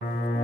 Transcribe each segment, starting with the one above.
হয়ে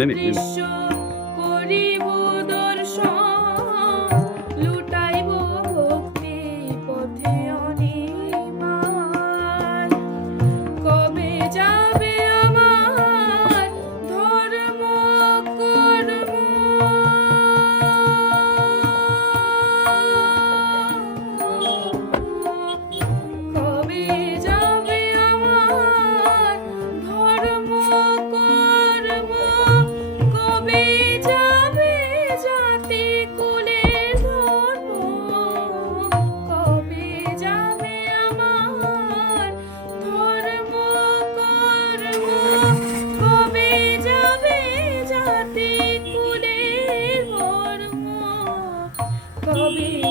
then it is. হবে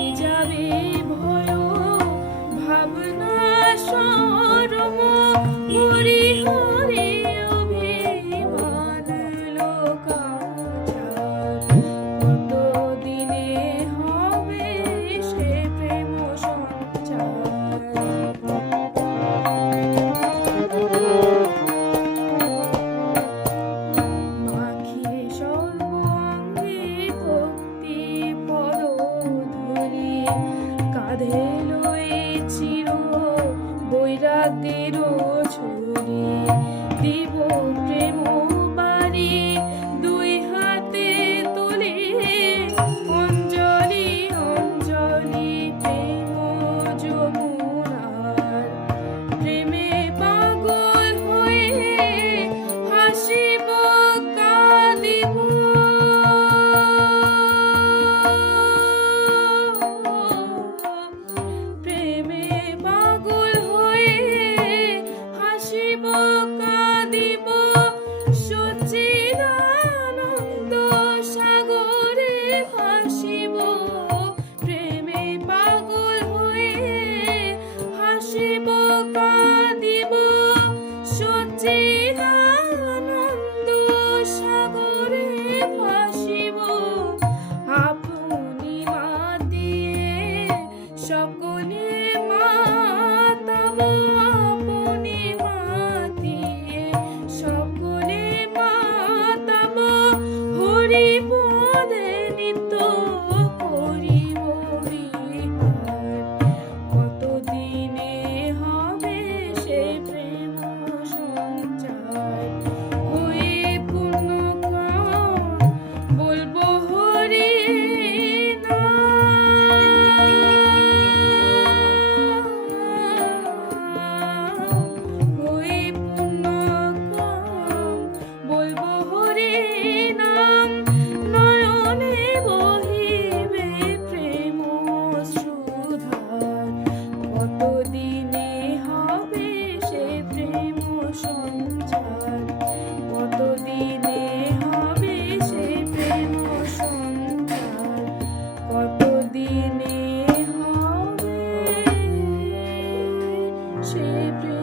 te